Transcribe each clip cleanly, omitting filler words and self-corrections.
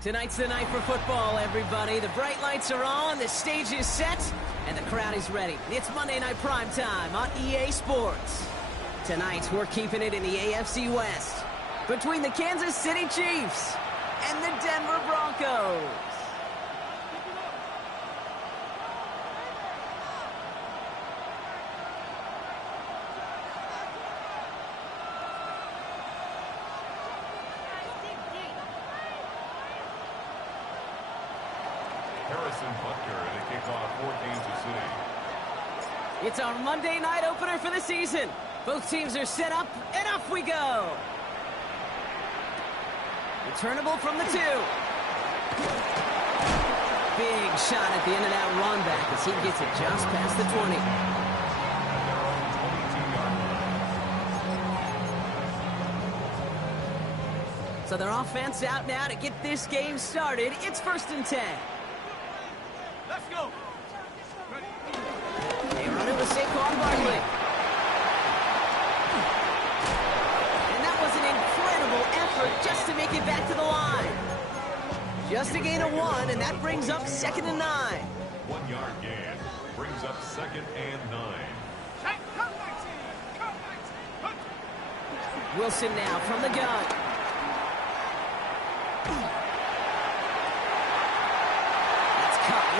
Tonight's the night for football, everybody. The bright lights are on, the stage is set, and the crowd is ready. It's Monday Night Primetime on EA Sports. Tonight, we're keeping it in the AFC West between the Kansas City Chiefs and the Denver Broncos. Harrison Butker to kick off for Kansas City. It's our Monday night opener for the season. Both teams are set up, and off we go. Returnable from the 2. Big shot at the end of that run back as he gets it just past the 20. So their offense out now to get this game started. It's 1st and 10. Let's go. They run it with Saquon Barkley. And that was an incredible effort just to make it back to the line. Just a gain of 1, and that brings up 2nd and 9. 1 yard gain brings up 2nd and 9. Wilson now from the gun.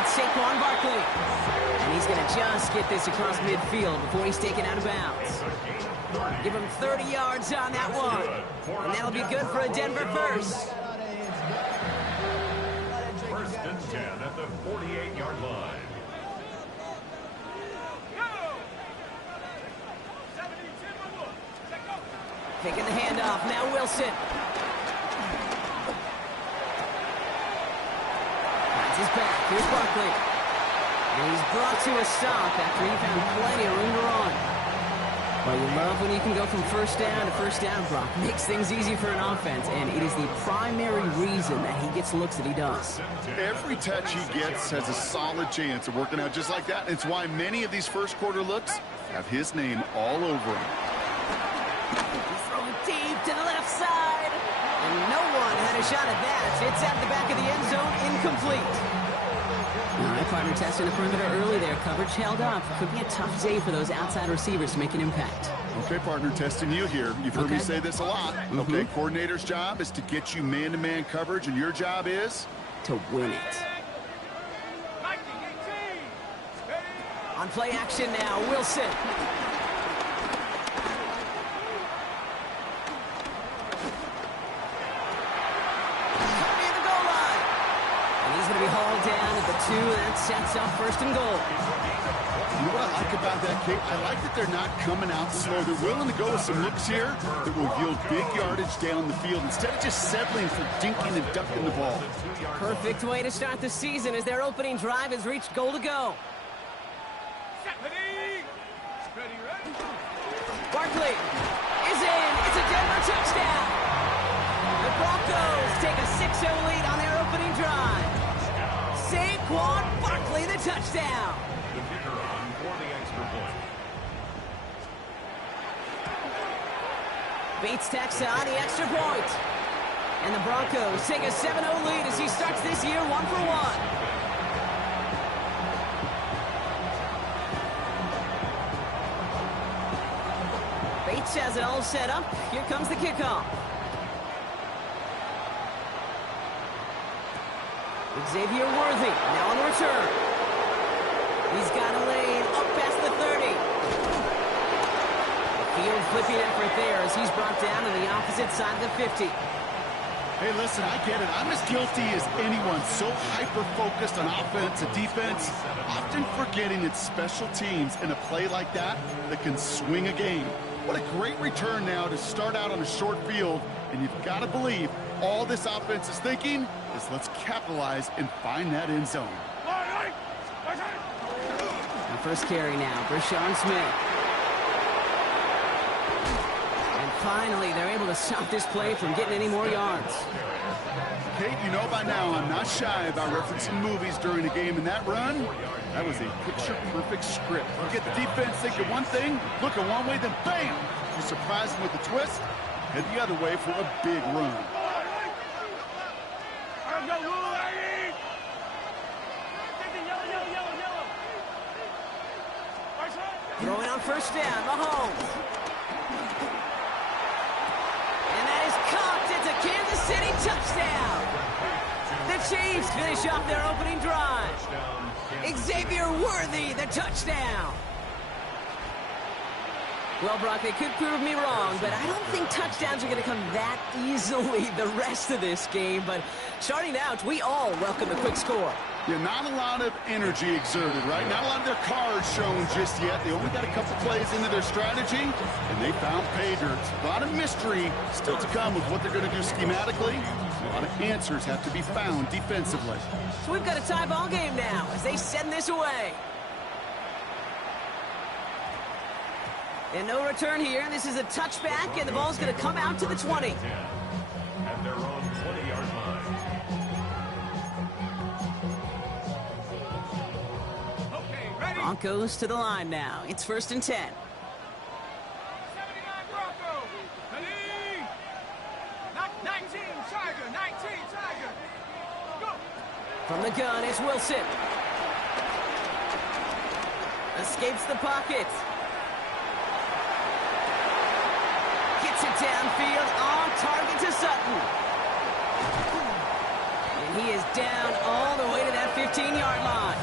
It's Saquon Barkley. And he's going to just get this across midfield before he's taken out of bounds. Give him 30 yards on that one. And that'll be good for a Denver first. 1st and 10 at the 48-yard line. Taking the handoff. Now Wilson. His back. Here's Barkley. And he's brought to a stop after he found plenty of room to run. Well, you love when you can go from first down to first down, Brock. Makes things easy for an offense, and it is the primary reason that he gets looks that he does. Every touch he gets has a solid chance of working out just like that. It's why many of these first quarter looks have his name all over them. He's throwing deep to the left side. And no one had a shot at that. It's at the back of the end zone, incomplete. All right, partner testing the perimeter early there. Coverage held up. Could be a tough day for those outside receivers to make an impact. Okay, partner, testing you here. You've heard me say this a lot. Okay, coordinator's job is to get you man-to-man coverage, and your job is? To win it. On play action now, Wilson. Going to be hauled down at the 2, and that sets up 1st and goal. You know what I like about that kick? I like that they're not coming out slow. They're willing to go with some looks here that will yield big yardage down the field instead of just settling for dinking and ducking the ball. Perfect way to start the season as their opening drive has reached goal to go. Barkley is in. It's a Denver touchdown. The Broncos take a 6-0 lead on their opening drive. Saquon Barkley, the touchdown. The kicker on for the extra point. Bates tacks on the extra point. And the Broncos take a 7-0 lead as he starts this year 1 for 1. Bates has it all set up. Here comes the kickoff. Xavier Worthy, now on the return. He's got a lane up past the 30. A field flipping effort there as he's brought down to the opposite side of the 50. Hey, listen, I get it. I'm as guilty as anyone. So hyper-focused on offense and defense, often forgetting it's special teams in a play like that that can swing a game. What a great return now to start out on a short field, and you've got to believe all this offense is thinking is let's capitalize and find that end zone. The first carry now, Brashawn Smith. And Finally, they're able to stop this play from getting any more yards. Kate, you know by now I'm not shy about referencing movies during a game, and that run, that was a picture-perfect script. You get the defense thinking one thing, looking one way, then bam! You surprise them with a twist, head the other way for a big run. Throwing on first down, Mahomes. And that is caught. It's a Kansas City touchdown. The Chiefs finish off their opening drive. Xavier Worthy, the touchdown. Well, Brock, they could prove me wrong, but I don't think touchdowns are going to come that easily the rest of this game. But starting out, we all welcome a quick score. Yeah, not a lot of energy exerted, right? Not a lot of their cards shown just yet. They only got a couple plays into their strategy, and they found pay dirt. A lot of mystery still to come with what they're going to do schematically. A lot of answers have to be found defensively. So we've got a tie ball game now as they send this away. And no return here. This is a touchback, and the ball's going to come out to the 20. At their own 20-yard line. Broncos to the line now. It's 1st and 10. 79 Broncos. 19 Tiger. 19 Tiger. Go. From the gun, it's Wilson. Escapes the pocket. Gets it downfield on target to Sutton. And he is down all the way to that 15-yard line.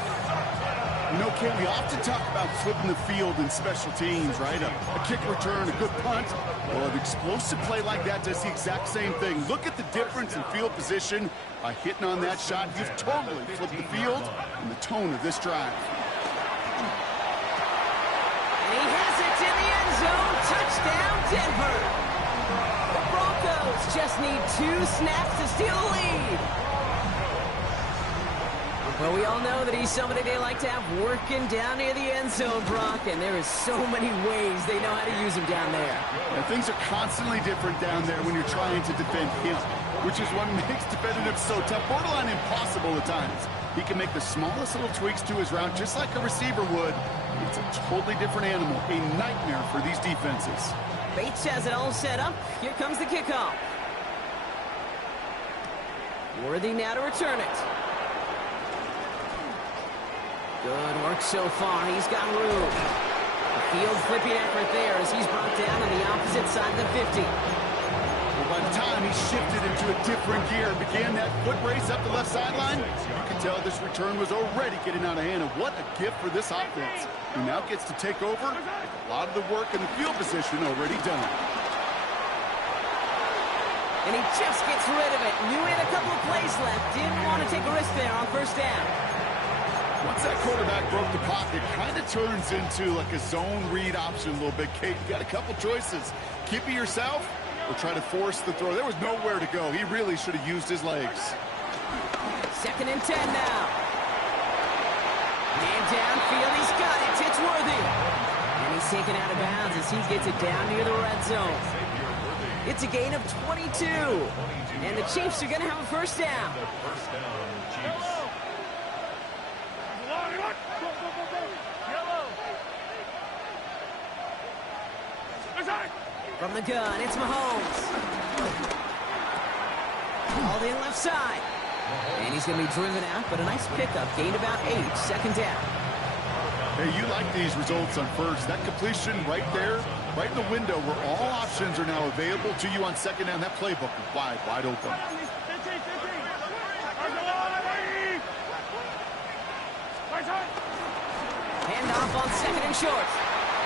You know, Ken, we often talk about flipping the field in special teams, right? A kick return, a good punt. Well, an explosive play like that does the exact same thing. Look at the difference in field position by hitting on that shot. You've totally flipped the field and the tone of this drive. And he has it in the end zone. Touchdown, Denver. The Broncos just need 2 snaps to steal the lead. Well, we all know that he's somebody they like to have working down near the end zone, Brock, and there is so many ways they know how to use him down there. And things are constantly different down there when you're trying to defend him, which is what makes defending him so tough, borderline impossible at times. He can make the smallest little tweaks to his route just like a receiver would. It's a totally different animal, a nightmare for these defenses. Bates has it all set up. Here comes the kickoff. Worthy now to return it. Good work so far. He's got room. A field flipping effort there as he's brought down on the opposite side of the 50. Well, by the time he shifted into a different gear, began that foot race up the left sideline, you can tell this return was already getting out of hand. And what a gift for this offense, who now gets to take over with a lot of the work in the field position already done. And he just gets rid of it. Knew he had a couple of plays left. Didn't want to take a risk there on first down. Once that quarterback broke the pocket, kind of turns into like a zone read option a little bit. Kate, you got a couple choices. Keep it yourself or try to force the throw. There was nowhere to go. He really should have used his legs. 2nd and 10 now. Man downfield, he's got it. It's Worthy. And he's taken out of bounds as he gets it down near the red zone. It's a gain of 22. And the Chiefs are going to have a first down. First down, Chiefs. From the gun, it's Mahomes. All in left side. And he's going to be driven out, but a nice pickup. Gained about 8. 2nd down. Hey, you like these results on first. That completion right there, right in the window where all options are now available to you on 2nd down. That playbook is wide open. Handoff on 2nd and short.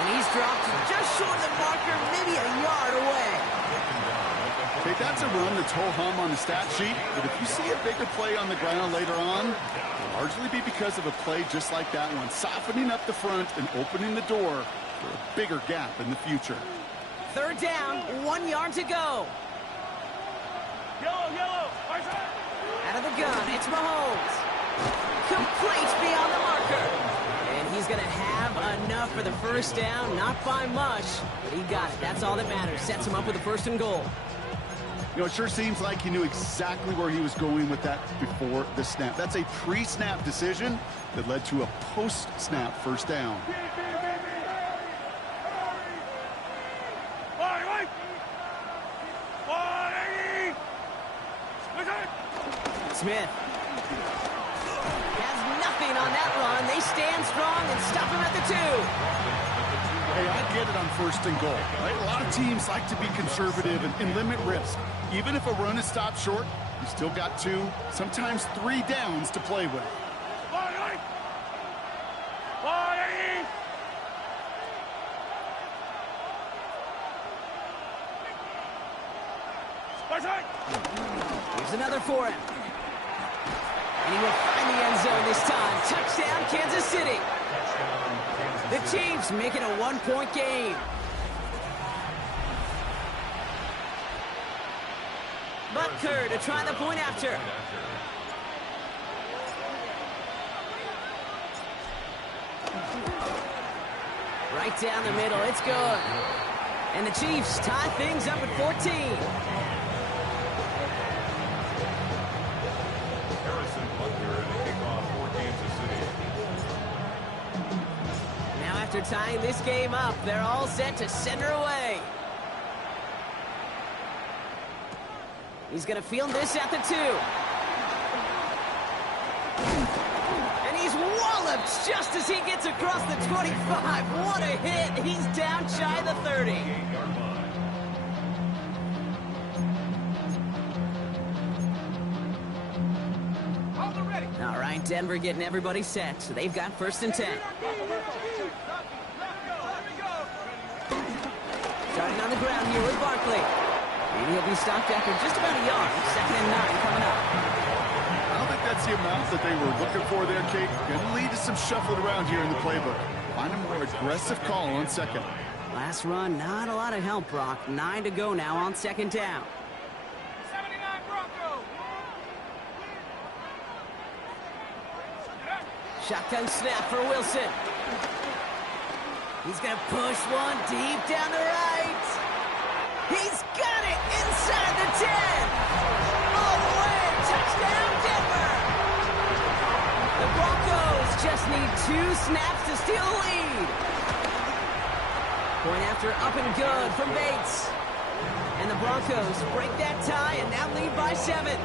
And he's dropped just short of the marker, maybe a yard away. Okay, that's a run that's ho-hum on the stat sheet, but if you see a bigger play on the ground later on, it'll largely be because of a play just like that one, softening up the front and opening the door for a bigger gap in the future. 3rd down, 1 yard to go. Yellow. Out of the gun, it's Mahomes. Complete beyond the marker. And he's going to have enough for the first down. Not by much, but he got it. That's all that matters. Sets him up with a 1st and goal. You know, it sure seems like he knew exactly where he was going with that before the snap. That's a pre-snap decision that led to a post-snap 1st down. Smith has nothing on that run. They stand strong and stop him at the 2. Hey, I get it on 1st and goal, right? A lot of teams like to be conservative and limit risk. Even if a run is stopped short, you still got 2, sometimes 3 downs to play with. Here's another for him. And he will find the end zone this time. Touchdown, Kansas City. The Chiefs make it a 1-point game. Butker to try the point after. Right down the middle. It's good. And the Chiefs tie things up at 14. Harrison Butker in a kickoff for Kansas City. Now after tying this game up, they're all set to send her away. He's going to field this at the 2. And he's walloped just as he gets across the 25. What a hit. He's down shy of the 30. All right, Denver getting everybody set. So they've got 1st and 10. Starting on the ground here with Barkley. And he'll be stopped after just about a yard. 2nd and 9 coming up. I don't think that's the amount that they were looking for there, Kate. Going to lead to some shuffling around here in the playbook. Find a more aggressive call on 2nd. Last run, not a lot of help, Brock. 9 to go now on 2nd down. 79 Broncos. Shotgun snap for Wilson. He's going to push one deep down the right. He's got it inside the 10. All the way. Touchdown, Denver. The Broncos just need 2 snaps to steal the lead. Point after up and good from Bates. And the Broncos break that tie and now lead by 7.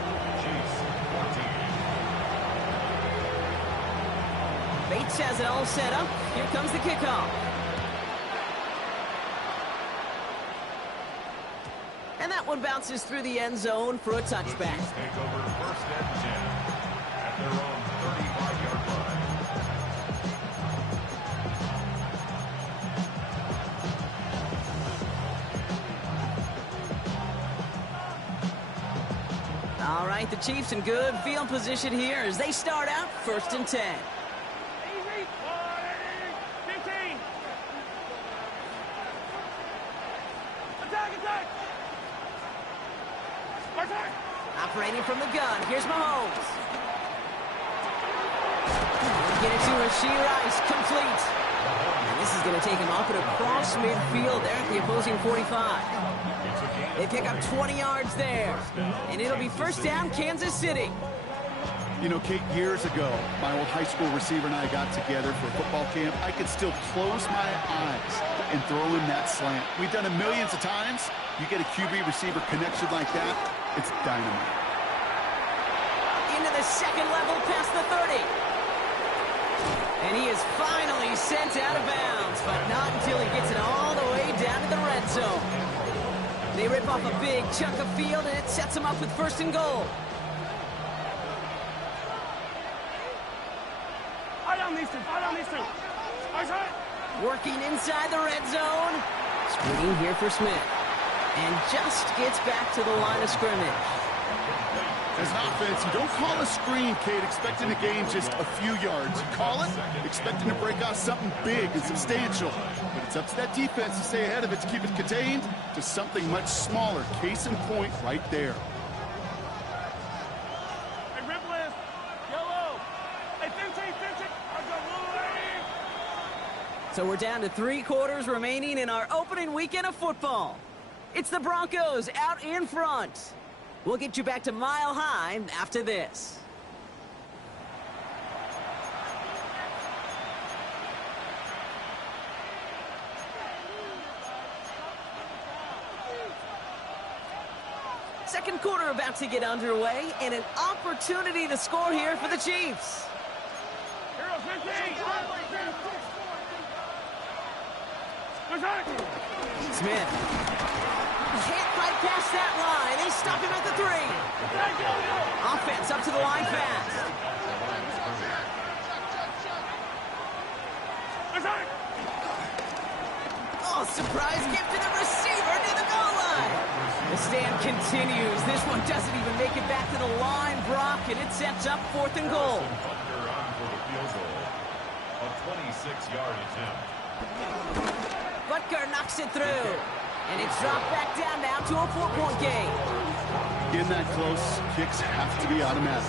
Bates has it all set up. Here comes the kickoff. And that one bounces through the end zone for a touchback. Take over 1st and 10 at their own 35-yard line. All right, the Chiefs in good field position here as they start out 1st and 10. Easy. 15. Attack. Operating from the gun, here's Mahomes. Get it to Rashee Rice, complete. And this is going to take him up and across midfield there at the opposing 45. They pick up 20 yards there. And it'll be 1st down, Kansas City. You know, Kate, years ago, my old high school receiver and I got together for a football camp. I could still close my eyes and throw him that slant. We've done it millions of times. You get a QB receiver connection like that, it's dynamite. Into the 2nd level past the 30. And he is finally sent out of bounds, but not until he gets it all the way down to the red zone. They rip off a big chunk of field, and it sets him up with 1st and goal. Working inside the red zone. Screen here for Smith. And just gets back to the line of scrimmage. As an offense, you don't call a screen, Kate, expecting to gain just a few yards. You call it expecting to break out something big and substantial. But it's up to that defense to stay ahead of it, to keep it contained to something much smaller. Case in point right there. Hey, rip list. Yellow. Hey, 15. I got So we're down to 3 quarters remaining in our opening weekend of football. It's the Broncos out in front. We'll get you back to Mile High after this. Second quarter about to get underway, and an opportunity to score here for the Chiefs. Smith can't fight past that line. They stop him at the 3. Offense up to the line fast. Oh, surprise gift to the receiver near the goal line. The stand continues. This one doesn't even make it back to the line, Brock, and it sets up 4th and goal. Butker on for the field goal. A 26-yard attempt. Butker knocks it through, and it's dropped back down now to a 4-point game. In that close, kicks have to be automatic.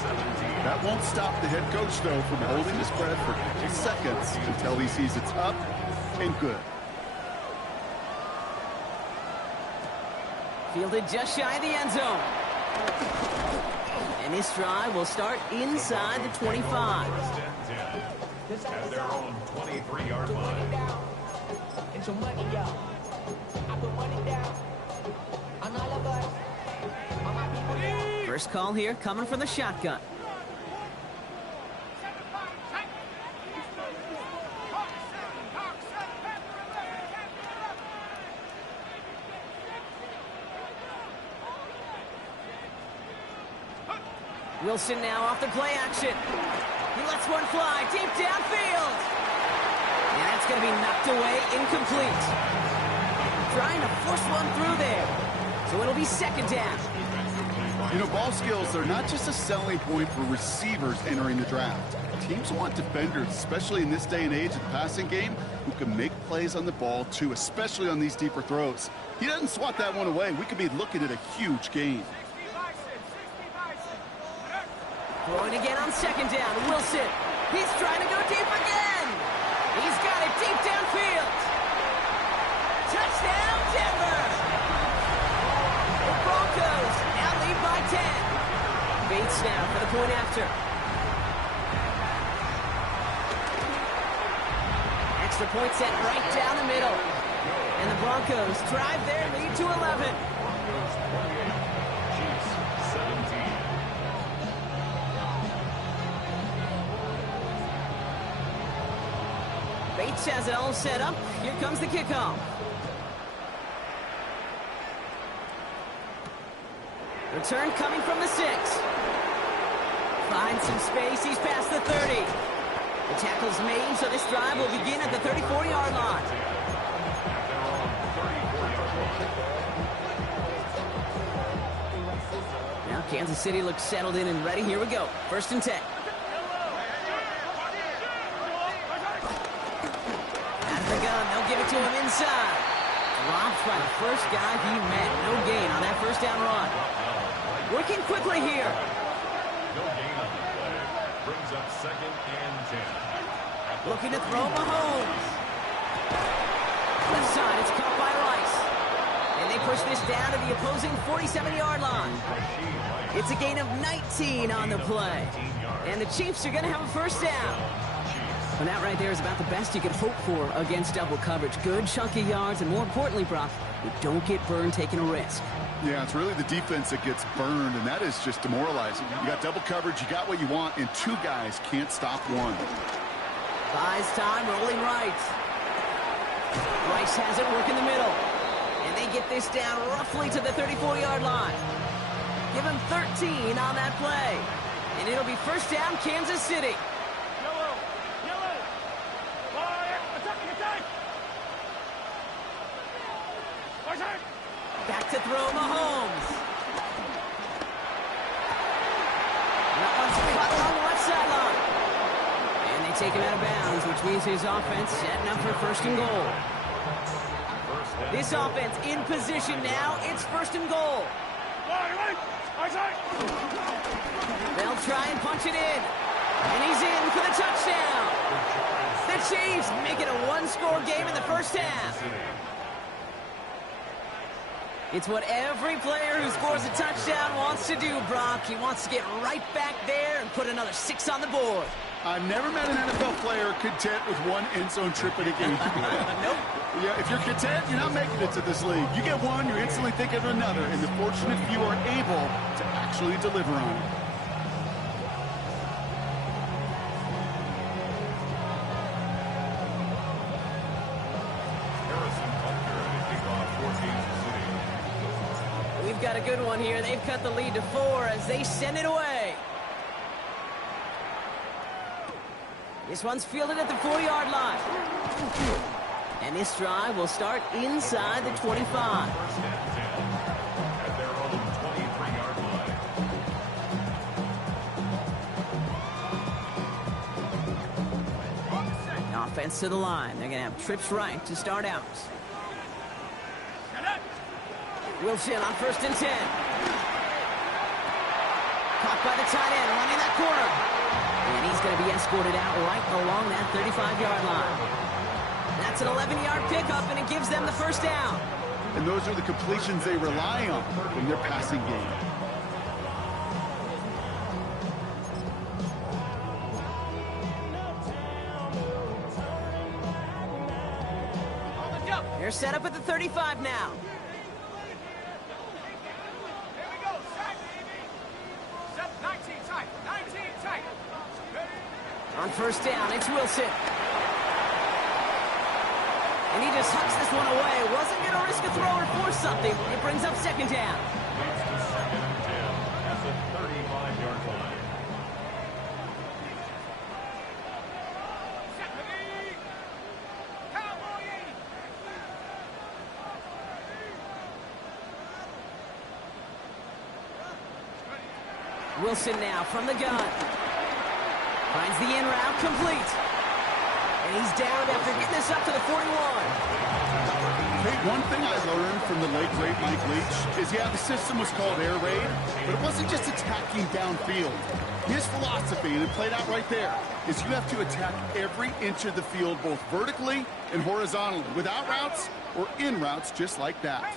That won't stop the head coach, though, from holding his breath for 2 seconds until he sees it's up and good. Fielded just shy of the end zone. And this drive will start inside the 25. First and 10. At their own 23-yard line. And some money, y'all. I put money down on all of us. On my people. First call here coming from the shotgun. Wilson now off the play action. He lets one fly deep downfield. And that's going to be knocked away, incomplete. Trying to force one through there. So it'll be 2nd down. You know, ball skills are not just a selling point for receivers entering the draft. Teams want defenders, especially in this day and age of the passing game, who can make plays on the ball, too, especially on these deeper throws. He doesn't swat that one away. We could be looking at a huge gain. Throwing again on 2nd down. Wilson. He's trying to go deep again. He's got it deep downfield. Touchdown, Denver. The Broncos now lead by 10. Bates now for the point after. Extra point set right down the middle. And the Broncos drive their lead to 11. Broncos 28, Chiefs 17. Bates has it all set up. Here comes the kickoff. Return coming from the 6. Finds some space. He's past the 30. The tackle's made, so this drive will begin at the 34-yard line. Now Kansas City looks settled in and ready. Here we go. 1st and 10. Give it to him inside. Dropped by the first guy he met. No gain on that 1st down run. Working quickly here. No gain on the play. Brings up 2nd and 10. Looking to throw Mahomes. Left side, it's caught by Rice. And they push this down to the opposing 47-yard line. It's a gain of 19 on the play. And the Chiefs are going to have a 1st down. Well, that right there is about the best you could hope for against double coverage. Good chunky yards, and more importantly, Brock, you don't get burned taking a risk. Yeah, it's really the defense that gets burned, and that is just demoralizing. You got double coverage, you got what you want, and 2 guys can't stop one. Buys time, rolling right. Rice has it, work in the middle. And they get this down roughly to the 34-yard line. Give him 13 on that play. And it'll be 1st down, Kansas City. Back to throw Mahomes. That one's caught on the left sideline. And they take him out of bounds, which means his offense setting up for 1st and goal. This offense in position now. It's 1st and goal. They'll try and punch it in. And he's in for the touchdown. The Chiefs Braves make it a one-score game in the first half. It's what every player who scores a touchdown wants to do, Brock. He wants to get right back there and put another 6 on the board. I've never met an NFL player content with one end zone trip in a game. Nope. Yeah, if you're content, you're not making it to this league. You get one, you're instantly thinking of another, and the fortunate few are able to actually deliver on it. Harrison Butker to kick off for Kansas City. We've got a good one here. They've cut the lead to 4 as they send it away. This one's fielded at the 4-yard line. And this drive will start inside the 25. First and 10 at their own 23-yard line. Offense to the line. They're going to have trips right to start out. Wilson on first and 10. Caught by the tight end, running that corner. And he's going to be escorted out right along that 35-yard line. That's an 11-yard pickup, and it gives them the first down. And those are the completions they rely on in their passing game. They're set up at the 35 now. Here we go. Set, baby. Set 19 tight. 19 tight. On first down, it's Wilson. And he just hucks this one away. Wasn't going to risk a throw or force something. It brings up second down. Leads to second and 10 at the 35-yard line. Set, baby. Cowboy. Wilson now from the gun. Finds the in route complete. And he's down after getting this up to the 41. Hey, one thing I learned from the late, great Mike Leach is, yeah, the system was called air raid, but it wasn't just attacking downfield. His philosophy, and it played out right there, is you have to attack every inch of the field, both vertically and horizontally, without routes or in routes just like that.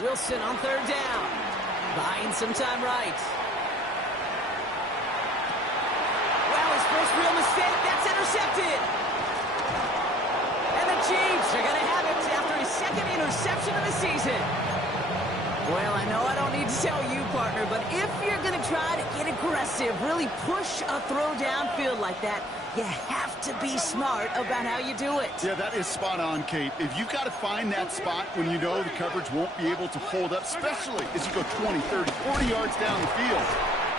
Wilson on third down. Buying some time right. Well, his first real mistake, that's intercepted. And the Chiefs are going to have it after his second interception of the season. Well, I know I don't need to tell you, partner, but if you're going to try to get aggressive, really push a throw downfield like that, you have to be smart about how you do it. Yeah, that is spot on, Kate. If you've got to find that spot when you know the coverage won't be able to hold up, especially as you go 20, 30, 40 yards down the field.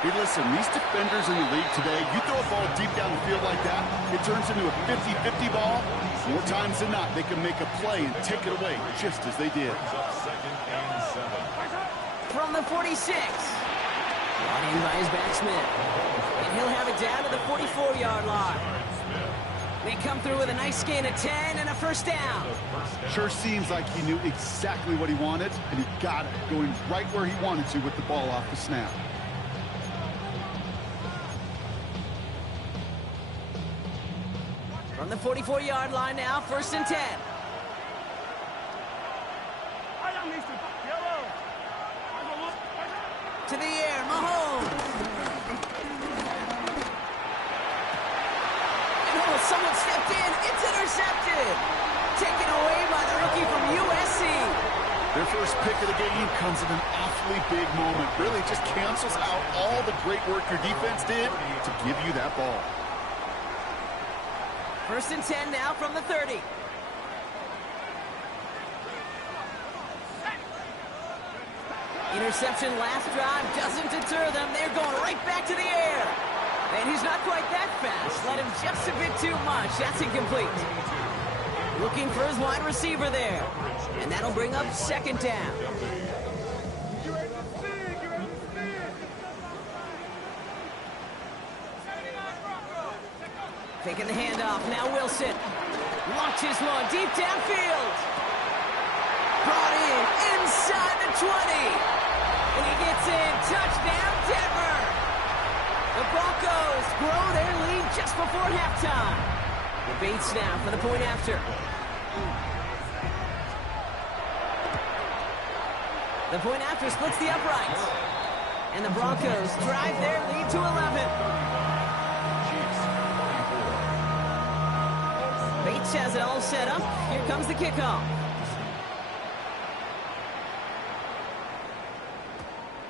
Hey, listen, these defenders in the league today, you throw a ball deep down the field like that, it turns into a 50-50 ball. More times than not, they can make a play and take it away, just as they did. Brings up second and 7. From the 46. Brought in by his back Smith. And he'll have it down to the 44-yard line. They come through with a nice gain of 10 and a first down. Sure seems like he knew exactly what he wanted, and he got it, going right where he wanted to with the ball off the snap. From the 44-yard line now, first and 10. To the air, Mahomes. And oh, someone stepped in. It's intercepted. Taken away by the rookie from USC. Their first pick of the game comes at an awfully big moment. Really just cancels out all the great work your defense did to give you that ball. First and 10 now from the 30. Interception last drive doesn't deter them. They're going right back to the air. And he's not quite that fast. Let him just a bit too much. That's incomplete. Looking for his wide receiver there. And that'll bring up second down. Taking the handoff. Now Wilson. Launches one deep downfield. Brought in inside the 20. And he gets in. Touchdown, Denver. The Broncos grow their lead just before halftime. The Bates now for the point after. The point after splits the uprights. And the Broncos drive their lead to 11. Bates has it all set up. Here comes the kickoff.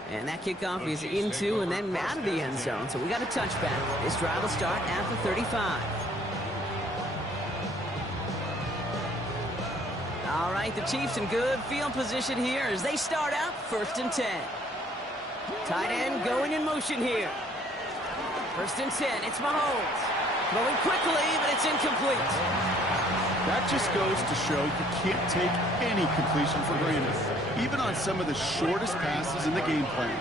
And that kickoff is into and then out of the end zone. So we got a touchback. This drive will start at the 35. All right, the Chiefs in good field position here as they start out 1st and 10. Tight end going in motion here. 1st and 10, it's Mahomes. Throwing quickly, but it's incomplete. That just goes to show you can't take any completion for granted, even on some of the shortest passes in the game plan.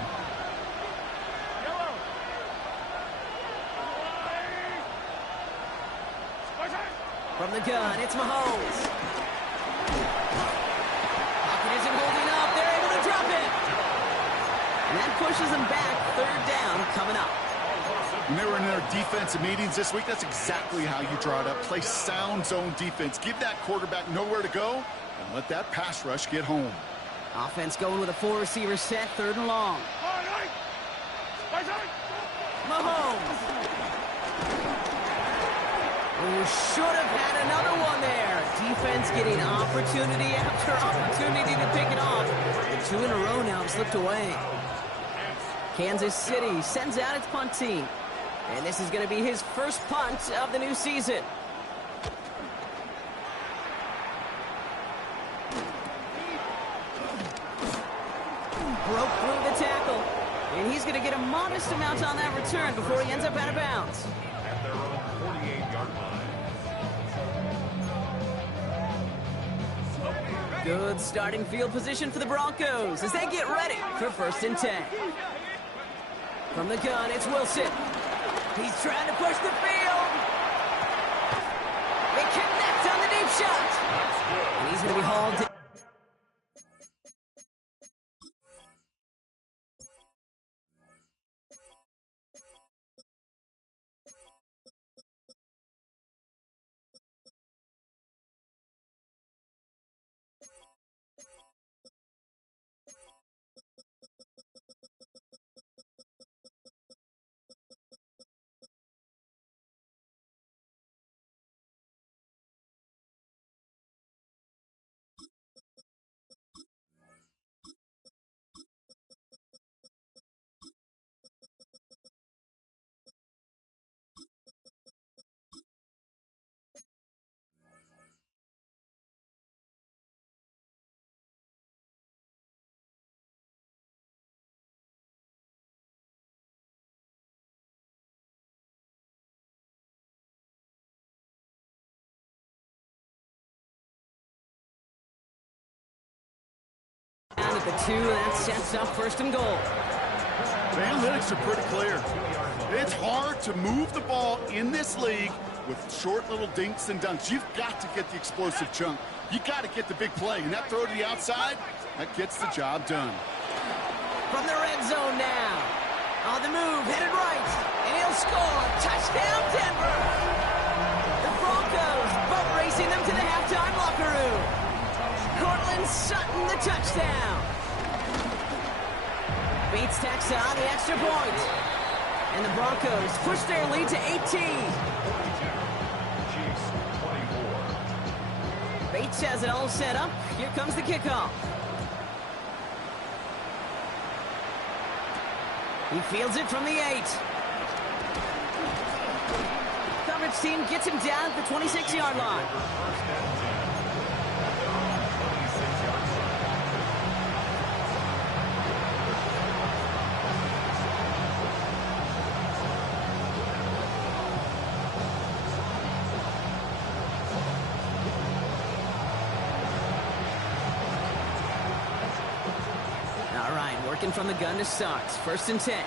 From the gun, it's Mahomes. Pocket isn't holding up. They're able to drop it. And that pushes them back. 3rd down coming up. When they were in their defensive meetings this week, that's exactly how you draw it up. Play sound zone defense. Give that quarterback nowhere to go and let that pass rush get home. Offense going with a 4-receiver set, 3rd and long. Mahomes. Who should have had another one there. Defense getting opportunity after opportunity to pick it off. And 2 in a row now have slipped away. Kansas City sends out its punt team. And this is going to be his first punt of the new season. Broke through the tackle. And he's going to get a modest amount on that return before he ends up out of bounds. At their own 48-yard line. Good starting field position for the Broncos as they get ready for 1st and 10. From the gun, it's Wilson. He's trying to push the field. They connect on the deep shot. And he's going to be hauled down. At the 2, that sets up 1st and goal. The analytics are pretty clear. It's hard to move the ball in this league with short little dinks and dunks. You've got to get the explosive chunk. You got to get the big play. And that throw to the outside, that gets the job done. From the red zone now. On the move, headed right. And he'll score. Touchdown, Denver. The Broncos boat racing them to the halftime locker room. Cortland Sutton, the touchdown. Bates tacks on the extra point. And the Broncos push their lead to 18. Chiefs 24. Bates has it all set up. Here comes the kickoff. He fields it from the 8. Coverage team gets him down at the 26-yard line. Working from the gun to start. 1st and 10.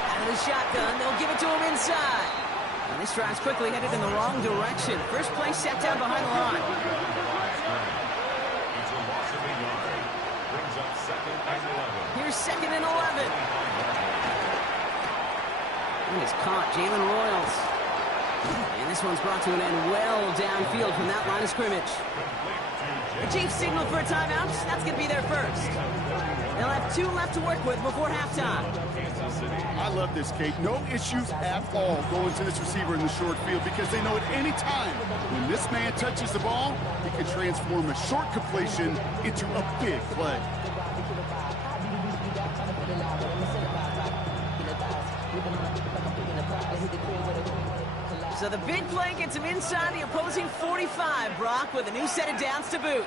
Out of the shotgun, they'll give it to him inside. And this drive's quickly headed in the wrong direction. First play set down behind the line. It's a loss of a yard. Brings up 2nd and 11. Here's 2nd and 11. And he's caught Jalen Royals. And this one's brought to an end well downfield from that line of scrimmage. The Chiefs signal for a timeout. That's going to be their first. They'll have 2 left to work with before halftime. I love this, Kate. No issues at all going to this receiver in the short field because they know at any time when this man touches the ball, he can transform a short completion into a big play. So the big play gets him inside the opposing 45, Brock, with a new set of downs to boot.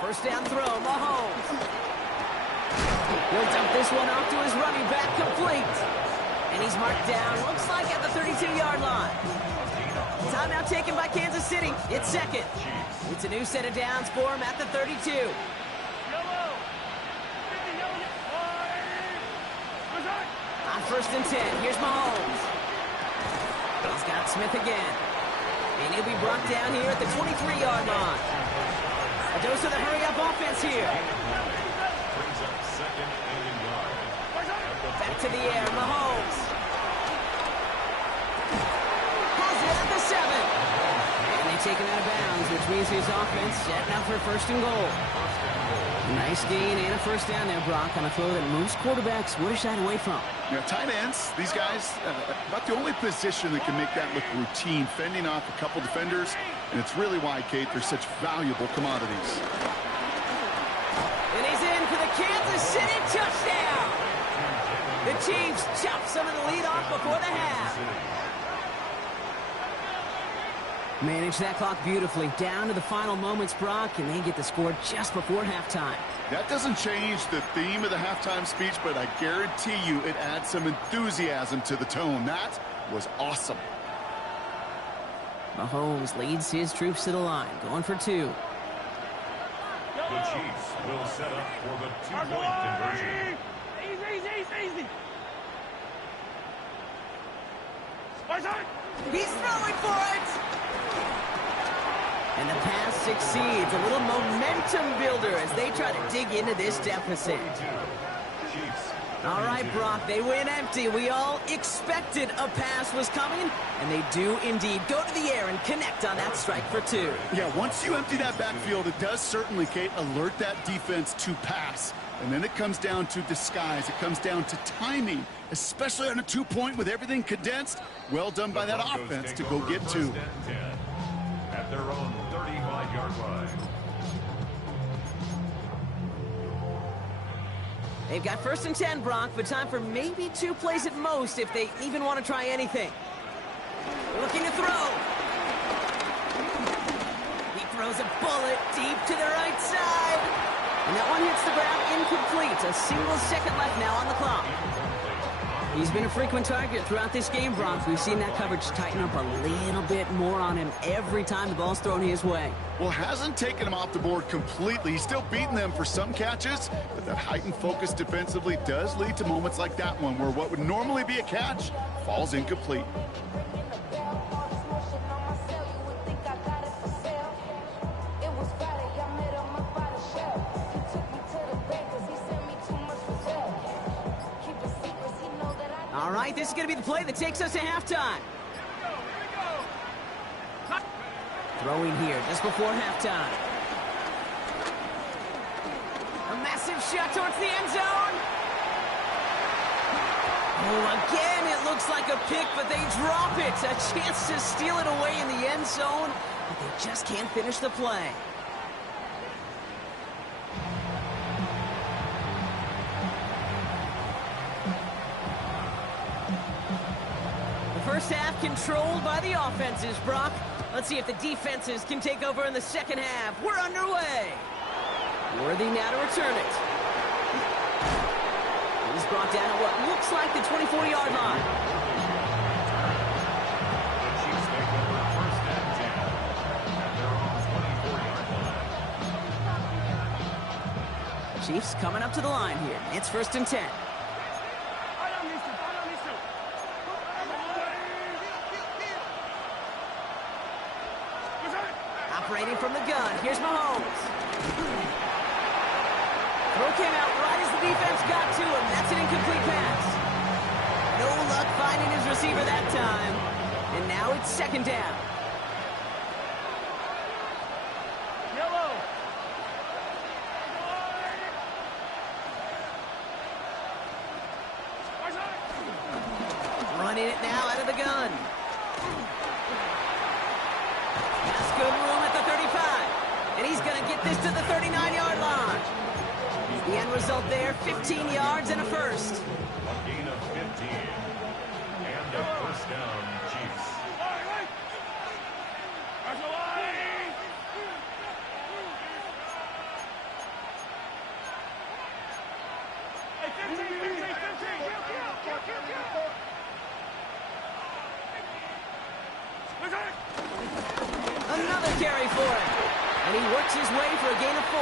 First down throw, Mahomes. He'll dump this one off to his running back, complete. And he's marked down, looks like at the 32-yard line. Timeout taken by Kansas City. It's second. It's a new set of downs for him at the 32. On first and 10, here's Mahomes. He's got Smith again. And he'll be brought down here at the 23-yard line. A dose of the hurry-up offense here. Brings up second and yard. Back to the air, Mahomes. Has it at the 7. And they take him out of bounds, which means his offense setting up for first and goal. Nice gain and a first down there, Brock, on a throw that most quarterbacks would have shied away from. You know, tight ends, these guys, about the only position that can make that look routine, fending off a couple defenders, and it's really why, Kate, they're such valuable commodities. And he's in for the Kansas City touchdown. The Chiefs chop some of the lead off before the half. Manage that clock beautifully down to the final moments, Brock, and they get the score just before halftime. That doesn't change the theme of the halftime speech, but I guarantee you it adds some enthusiasm to the tone. That was awesome. Mahomes leads his troops to the line, going for 2. The Chiefs will set up for the 2-point conversion. Easy. He's throwing for it! And the pass succeeds. A little momentum builder as they try to dig into this deficit. All right, Brock, they win empty. We all expected a pass was coming, and they do indeed go to the air and connect on that strike for 2. Yeah, once you empty that backfield, it does certainly, Kate, alert that defense to pass. And then it comes down to disguise. It comes down to timing, especially on a 2-point with everything condensed. Well done by that offense to go get 2. At their own 35-yard line. They've got first and 10, Brock, but time for maybe 2 plays at most if they even want to try anything. Looking to throw. He throws a bullet deep to the right side. And that one hits the ground incomplete. A single second left now on the clock. He's been a frequent target throughout this game, Brock. We've seen that coverage tighten up a little bit more on him every time the ball's thrown his way. Well, hasn't taken him off the board completely. He's still beating them for some catches, but that heightened focus defensively does lead to moments like that one where what would normally be a catch falls incomplete. All right, this is going to be the play that takes us to halftime. Throwing here just before halftime. A massive shot towards the end zone. Oh, again, it looks like a pick, but they drop it. A chance to steal it away in the end zone, but they just can't finish the play. First half controlled by the offenses, Brock. Let's see if the defenses can take over in the second half. We're underway. Worthy now to return it. He's brought down at what looks like the 24-yard line. The Chiefs make over first and 10 at their own 24-yard line. Chiefs coming up to the line here. It's first and 10. Operating from the gun, here's Mahomes. Throw came out right as the defense got to him. That's an incomplete pass. No luck finding his receiver that time. And now it's second down. Yellow. Running it now out of the gun. That's good room at the 35. And he's going to get this to the 39-yard line. The end result there, 15 yards and a first. A gain of 15. And a first down, Chiefs. Another carry for him. And he works his way for a gain of 4.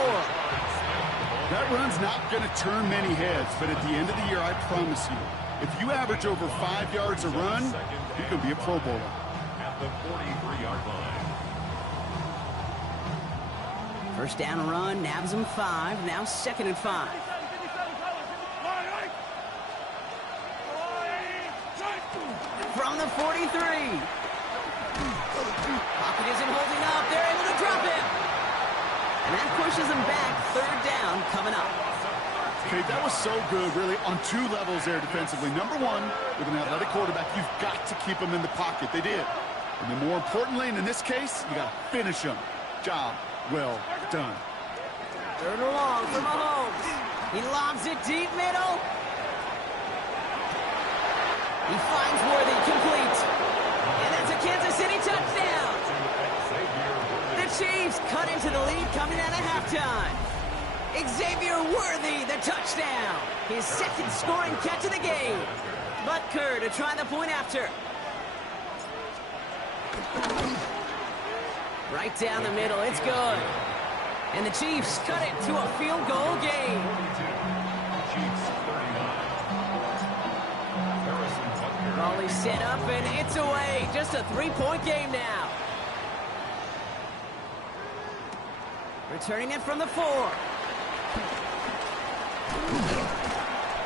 That run's not going to turn many heads, but at the end of the year, I promise you, if you average over 5 yards a run, you could be a Pro Bowler. At the 43-yard line. First down run, nabs him 5. Now second and 5. From the 43. Pocket isn't holding up. They're able to drop him. And that pushes him back. Third down coming up. Okay, that was so good, really, on 2 levels there defensively. Number one, with an athletic quarterback, you've got to keep him in the pocket. They did. And then more importantly, and in this case, you got to finish him. Job well done. Third and long for Mahomes. He lobs it deep middle. He finds Worthy, complete. And that's a Kansas City touchdown. The Chiefs cut into the lead coming out of halftime. Xavier Worthy, the touchdown. His second scoring catch of the game. Butker to try the point after. Right down the middle, it's good. And the Chiefs cut it to a field goal game. Chiefs 39. Harrison Butker. Ball is set up and it's away. Just a 3-point game now. Returning it from the 4.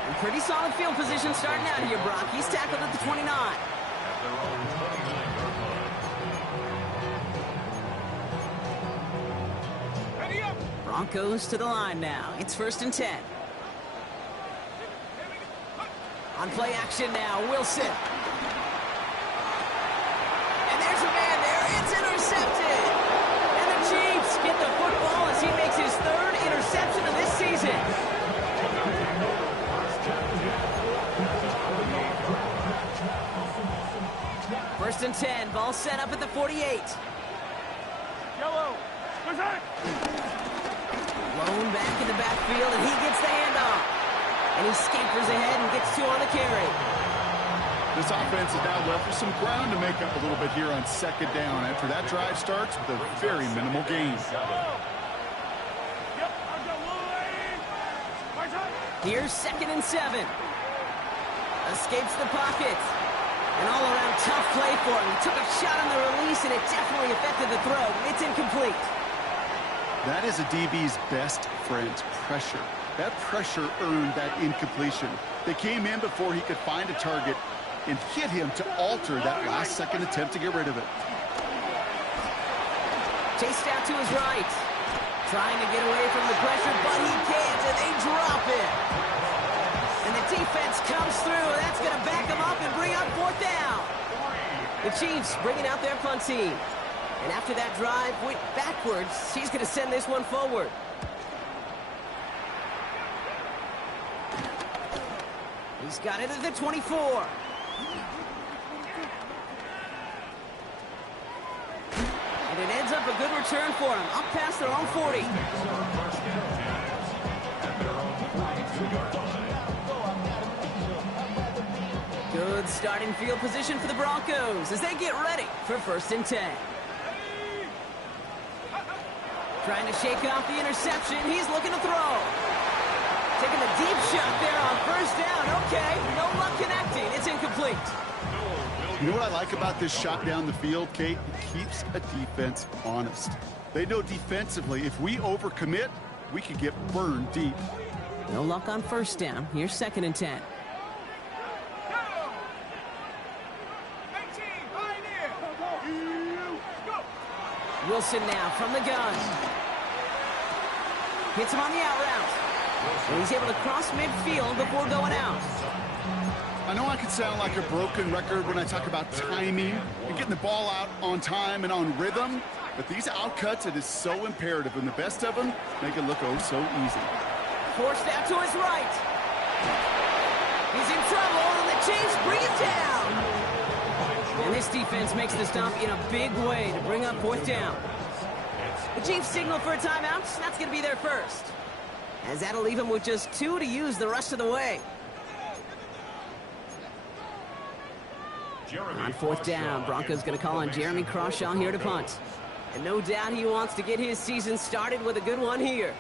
And pretty solid field position starting out here, Brock. He's tackled at the 29. At their own 29-yard line. Ready up. Broncos to the line now. It's first and 10. On play action now, Wilson. And there's a man there. It's intercepted. And the Chiefs get the football as he makes his 3rd interception of this season. First and 10. Ball set up at the 48. Yellow. Blown back in the backfield, and he gets the handoff. And he scampers ahead and gets 2 on the carry. This offense is now left with some ground to make up a little bit here on second down after that drive starts with a very minimal gain. Here's second and 7. Escapes the pocket. An all-around tough play for him. He took a shot on the release, and it definitely affected the throw. It's incomplete. That is a DB's best friend, pressure. That pressure earned that incompletion. They came in before he could find a target and hit him to alter that last-second attempt to get rid of it. Chased out to his right. Trying to get away from the pressure, but he can't, and they drop it. And the defense comes through. That's going to back him up and bring up 4th down. The Chiefs bringing out their punt team. And after that drive went backwards, he's going to send this one forward. He's got it at the 24. And it ends up a good return for him. Up past their own 40. Good starting field position for the Broncos as they get ready for first and 10. Trying to shake off the interception. He's looking to throw. Taking a deep shot there on first down. Okay, no luck connecting. It's incomplete. You know what I like about this shot down the field, Kate? It keeps a defense honest. They know defensively, if we overcommit, we could get burned deep. No luck on first down. Here's 2nd and 10. Go! 18, Pioneer! Go! Wilson now from the gun. Hits him on the out route. And he's able to cross midfield before going out. I know I could sound like a broken record when I talk about timing and getting the ball out on time and on rhythm, but these outcuts, it is so imperative, and the best of them make it look oh so easy. Forced out to his right. He's in trouble, and the Chiefs bring it down. And this defense makes the stop in a big way to bring up 4th down. The Chiefs signal for a timeout. That's going to be their first, as that'll leave them with just 2 to use the rest of the way. On 4th down, Broncos going to call on Jeremy Crawshaw here to punt. And no doubt he wants to get his season started with a good one here.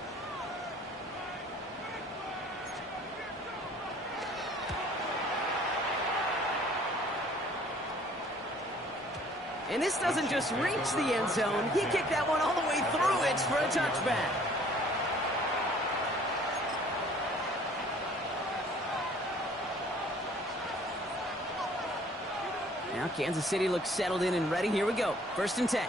And this doesn't just reach the end zone. He kicked that one all the way through it for a touchback. Now Kansas City looks settled in and ready. Here we go. 1st and 10.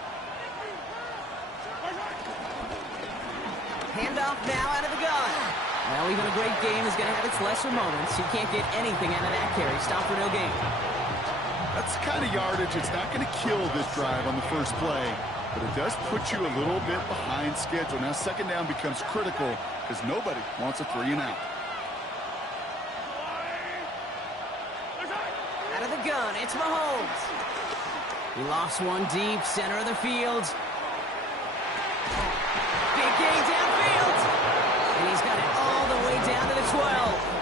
Handoff now out of the gun. Well, even a great game is going to have its lesser moments. You can't get anything out of that carry. Stop for no gain. That's the kind of yardage it's not going to kill this drive on the first play, but it does put you a little bit behind schedule. Now 2nd down becomes critical because nobody wants a 3 and out. Out of the gun, it's Mahomes. He lost one deep, center of the field. Big gain downfield. And he's got it all the way down to the 12.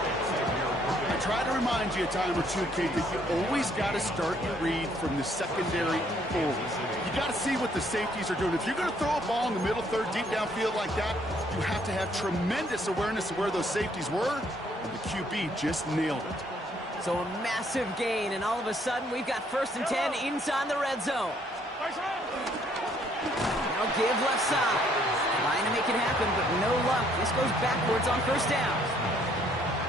I try to remind you a time or two, Kate, that you always got to start your read from the secondary forward. You got to see what the safeties are doing. If you're going to throw a ball in the middle third, deep downfield like that, you have to have tremendous awareness of where those safeties were, and the QB just nailed it. So a massive gain, and all of a sudden, we've got 1st and 10 inside the red zone. Now give left side. Trying to make it happen, but no luck. This goes backwards on 1st down.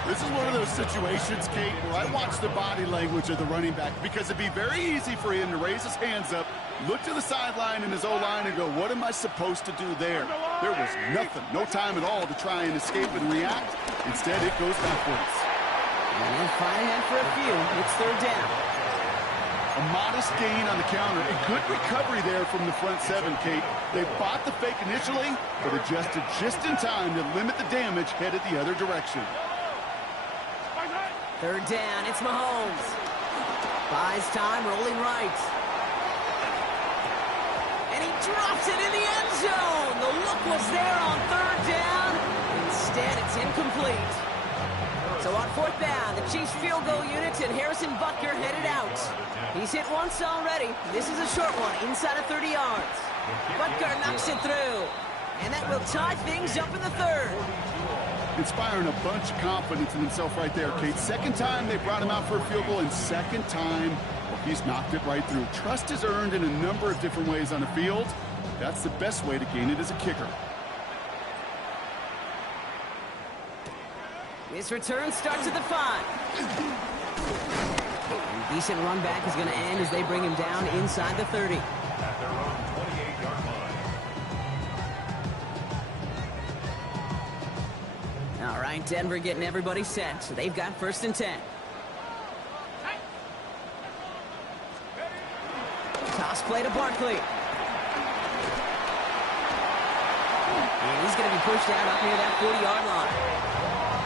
This is one of those situations, Kate, where I watch the body language of the running back, because it'd be very easy for him to raise his hands up, look to the sideline in his O-line and go, what am I supposed to do there? There was nothing, no time at all to try and escape and react. Instead, it goes backwards. And then fight ahead for a few. It's 3rd down. A modest gain on the counter. A good recovery there from the front 7, Kate. They bought the fake initially, but adjusted just in time to limit the damage headed the other direction. 3rd down, it's Mahomes. Buys time, rolling right. And he drops it in the end zone. The look was there on 3rd down. Instead, it's incomplete. So on 4th down, the Chiefs field goal unit and Harrison Butker headed out. He's hit once already. This is a short one, inside of 30 yards. Butker knocks it through. And that will tie things up in the 3rd. Inspiring a bunch of confidence in himself right there, Kate. 2nd time they brought him out for a field goal, and 2nd time, well, he's knocked it right through. Trust is earned in a number of different ways on the field. That's the best way to gain it as a kicker. This return starts at the 5. A decent run back is going to end as they bring him down inside the 30. At their own 28-yard line. All right, Denver getting everybody set. So they've got 1st and 10. Toss play to Barkley. And he's going to be pushed out up near that 40-yard line.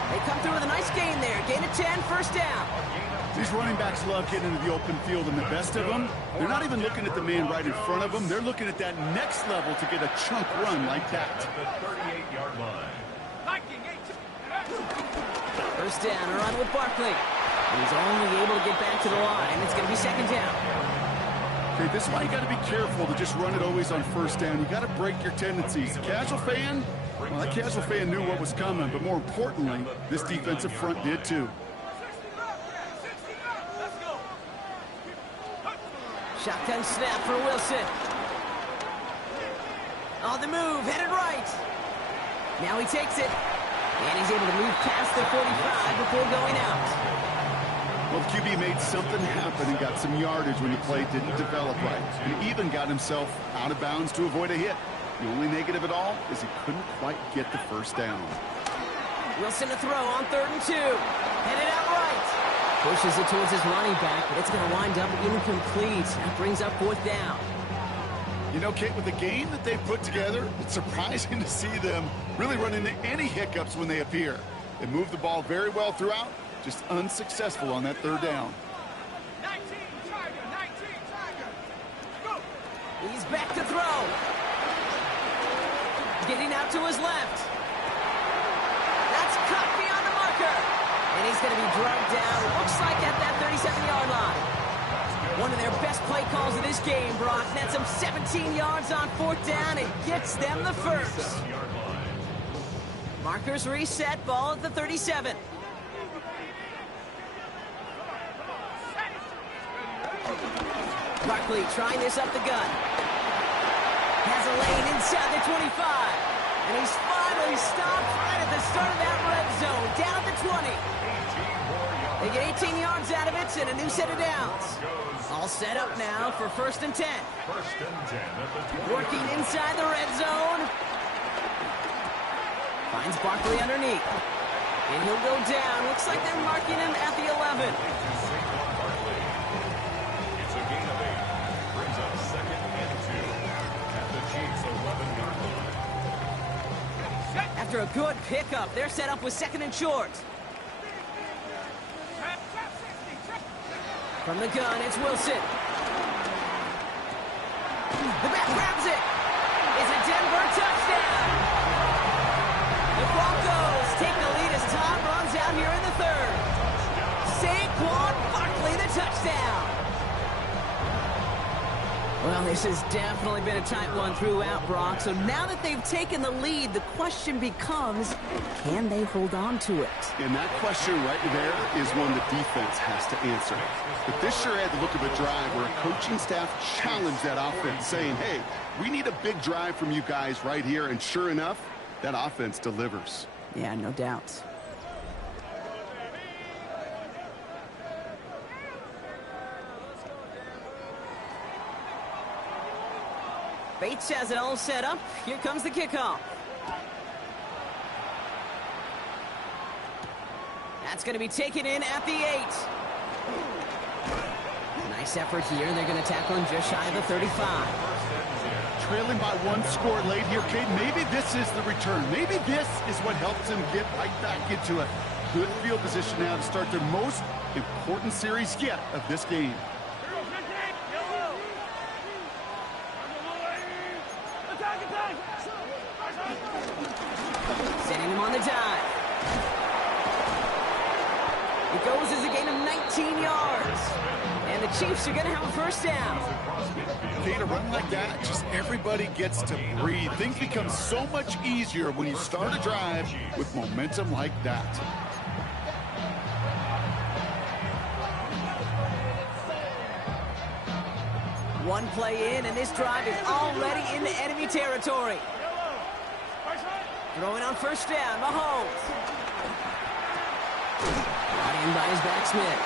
They come through with a nice gain there. Gain of 10, 1st down. These running backs love getting into the open field, and the best of them, they're not even looking at the man right in front of them. They're looking at that next level to get a chunk run like that. At the 38-yard line. 1st down, a run with Barkley. And he's only able to get back to the line. It's going to be 2nd down. Okay, this is why you got to be careful to just run it always on 1st down. You got to break your tendencies. Casual fan, well, that casual fan knew what was coming, but more importantly, this defensive front did too. Shotgun snap for Wilson. On the move, headed right. Now he takes it. And he's able to move past the 45 before going out. Well, the QB made something happen and got some yardage when the play didn't develop right. And even got himself out of bounds to avoid a hit. The only negative at all is he couldn't quite get the first down. Wilson to throw on 3rd and 2. Headed out right. Pushes it towards his running back, but it's going to wind up incomplete. That brings up 4th down. You know, Kate, with the game that they've put together, it's surprising to see them really run into any hiccups when they appear. They move the ball very well throughout, just unsuccessful on that 3rd down. 19 Tiger, 19 Tiger. Go. He's back to throw. Getting out to his left. That's cut beyond the marker. And he's going to be drugged down, looks like at that 37-yard line. One of their best play calls of this game, Brock. Nets them 17 yards on 4th down and gets them the first. Markers reset, ball at the 37. Barkley trying this up the gut. Has a lane inside the 25. And he's finally stopped right at the start of that red zone, down at the 20. They get 18 yards out of it and a new set of downs. All set up now for 1st and 10. Working inside the red zone. Finds Barkley underneath. And he'll go down. Looks like they're marking him at the 11. It's a gain of 8. Brings up 2nd and 2 at the Chiefs' 11-yard line. After a good pickup, they're set up with 2nd and short. From the gun, it's Wilson. The back grabs it. It's a Denver touchdown. The Broncos take the lead as time runs out here in the 3rd. Saquon Barkley, the touchdown. Well, this has definitely been a tight one throughout, Brock. So now that they've taken the lead, the question becomes, can they hold on to it? And that question right there is one the defense has to answer. But this sure had the look of a drive where a coaching staff challenged that offense, saying, hey, we need a big drive from you guys right here. And sure enough, that offense delivers. Yeah, no doubt. Bates has it all set up. Here comes the kickoff. That's going to be taken in at the 8. Nice effort here. They're going to tackle him just shy of the 35. Trailing by 1 score late here, Kate. Maybe this is the return. Maybe this is what helps them get right back into it. Good field position now to start their most important series yet of this game. Sending him on the dive. It goes as a gain of 19 yards. And the Chiefs are going to have a 1st down. Kate, a run like that, just everybody gets to breathe. Things become so much easier when you start a drive with momentum like that. One play in, and this drive is already into enemy territory. Throwing on 1st down, Mahomes. Brought in by his backsmith.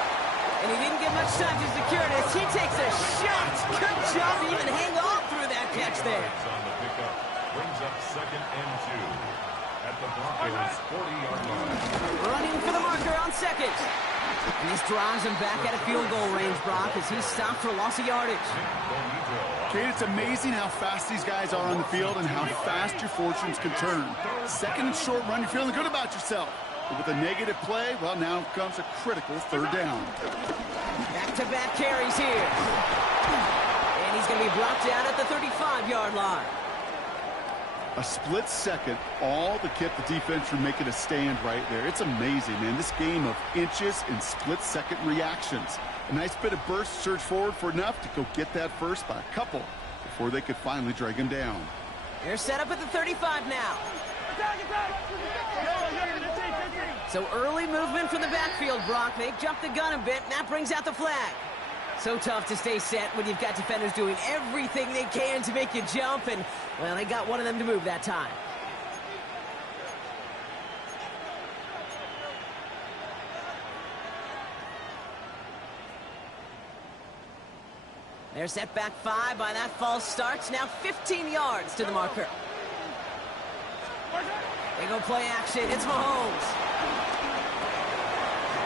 And he didn't get much time to secure this. He takes a shot. Good job to even hang on through that catch there. On the pickup, brings up 2nd and 2 at the Broncos' 40-yard line. Running for the marker on 2nd. And this drives him back at a field goal range, Brock, as he's stopped for loss of yardage. Kate, it's amazing how fast these guys are on the field and how fast your fortunes can turn. 2nd and short run, you're feeling good about yourself. But with a negative play, well, now comes a critical 3rd down. Back-to-back carries here. And he's going to be brought down at the 35-yard line. A split second, all to keep the defense from making a stand right there. It's amazing, man. This game of inches and split-second reactions. A nice bit of burst, surge forward for enough to go get that first by a couple before they could finally drag him down. They're set up at the 35 now. So early movement from the backfield, Brock. They jumped the gun a bit, and that brings out the flag. So tough to stay set when you've got defenders doing everything they can to make you jump, and, well, they got one of them to move that time. They're set back 5 by that false start. Now 15 yards to the marker. They go play action. It's Mahomes.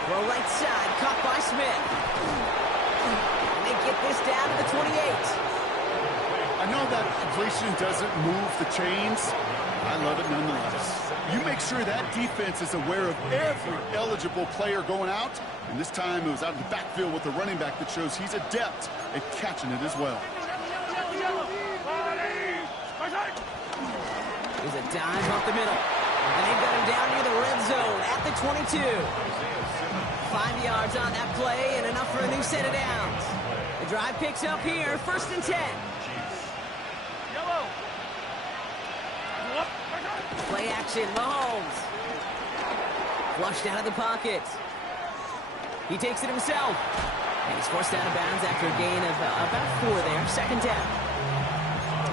Well, right side, caught by Smith. And they get this down to the 28. I know that completion doesn't move the chains. I love it nonetheless. You make sure that defense is aware of every eligible player going out. And this time it was out of the backfield with the running back that shows he's adept at catching it as well. Here's a dive up the middle. And they've got him down near the red zone at the 22. 5 yards on that play and enough for a new set of downs. The drive picks up here, 1st and 10. Play action, Mahomes. Flushed out of the pocket. He takes it himself. And he's forced out of bounds after a gain of about 4 there. 2nd down.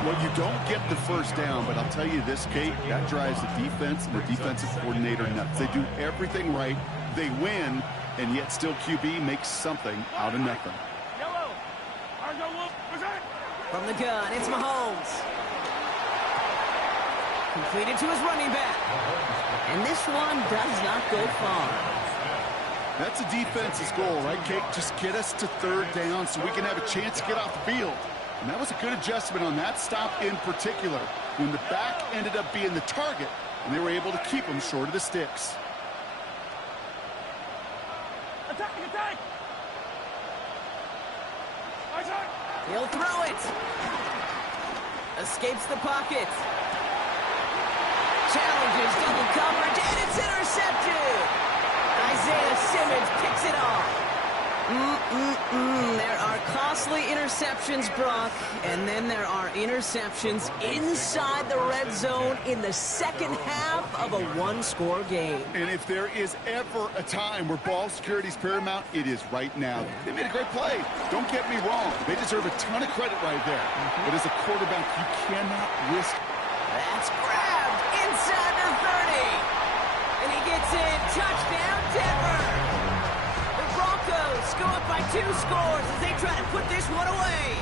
Well, you don't get the first down, but I'll tell you this, Kate, that drives the defense and the defensive coordinator nuts. They do everything right. They win, and yet still QB makes something out of nothing. From the gun, it's Mahomes. Completed to his running back. And this one does not go far. That's a defense's goal, right, Kate? Just get us to 3rd down so we can have a chance to get off the field. And that was a good adjustment on that stop in particular, when the back ended up being the target, and they were able to keep him short of the sticks. Attack! He'll throw it. Escapes the pocket. Challenges double coverage, and it's intercepted. Isaiah Simmons picks it off. There are costly interceptions, Brock, and then there are interceptions inside the red zone in the second half of a 1-score game. And if there is ever a time where ball security is paramount, it is right now. They made a great play. Don't get me wrong. They deserve a ton of credit right there. But as a quarterback, you cannot risk. That's grabbed inside the 30. And he gets in. Touchdown, Denver. The Broncos go up by 2 scores as they try to put this one away.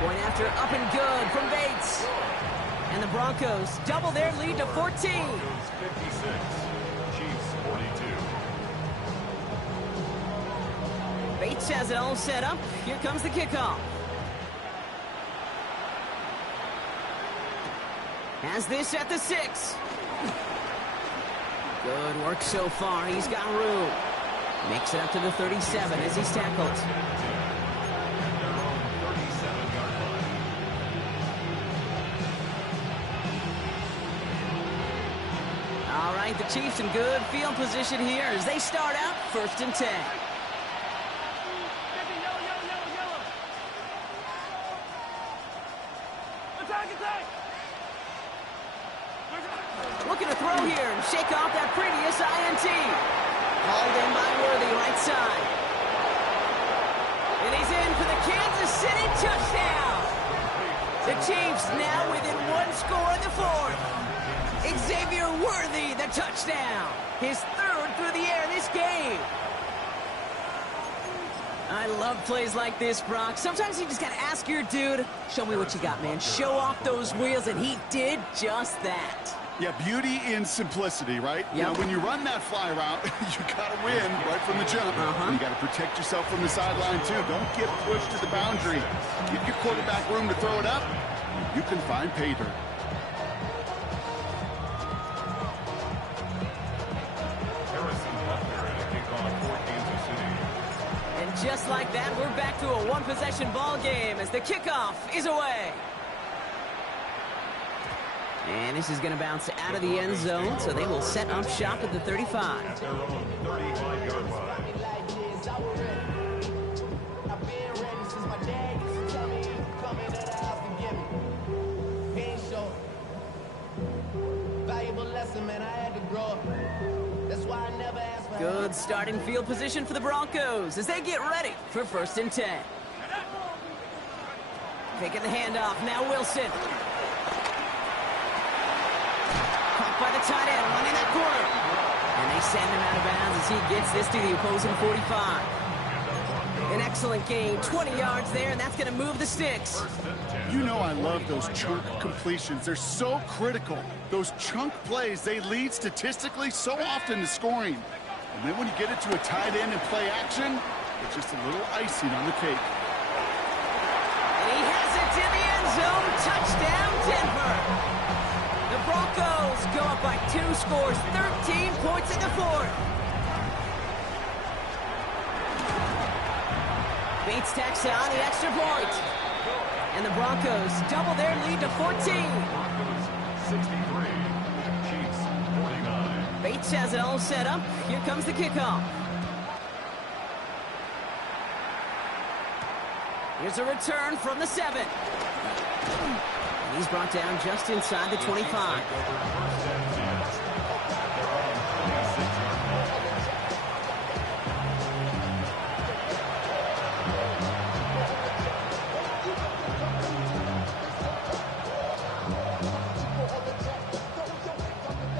Point after up and good from Bates. And the Broncos double their lead to 14. 56, Chiefs 42. Bates has it all set up. Here comes the kickoff. Has this at the 6. Good work so far. He's got room. Makes it up to the 37 as he's tackled. All right, the Chiefs in good field position here as they start out 1st and 10. Looking to throw here and shake off that previous INT. Hauled in by Worthy, right side. And he's in for the Kansas City touchdown. The Chiefs now within 1 score in the 4th. Xavier Worthy, the touchdown. His 3rd through the air this game. I love plays like this, Brock. Sometimes you just got to ask your dude, show me what you got, man. Show off those wheels, and he did just that. Yeah, beauty in simplicity, right? Yep. You know, when you run that fly route, you got to win right from the jump. You got to protect yourself from the sideline, too. Don't get pushed to the boundary. Give your quarterback room to throw it up. You can find pay dirt. Just like that, we're back to a 1-possession ball game as the kickoff is away. And this is going to bounce out of the end zone, so they will set up shop at the 35. At their own 35-yard line. Good starting field position for the Broncos as they get ready for 1st and 10. Taking the handoff, now Wilson. Caught by the tight end, running that corner. And they send him out of bounds as he gets this to the opposing 45. An excellent gain, 20 yards there, and that's going to move the sticks. You know I love those chunk completions. They're so critical. Those chunk plays, they lead statistically so often to scoring. And then when you get it to a tight end and play action, it's just a little icing on the cake. And he has it in the end zone. Touchdown, Denver. The Broncos go up by 2 scores, 13 points in the fourth. Bates tacks on the extra point. And the Broncos double their lead to 14. Broncos 63, Chiefs 49. Bates has it all set up. Here comes the kickoff. Here's a return from the 7. And he's brought down just inside the 25.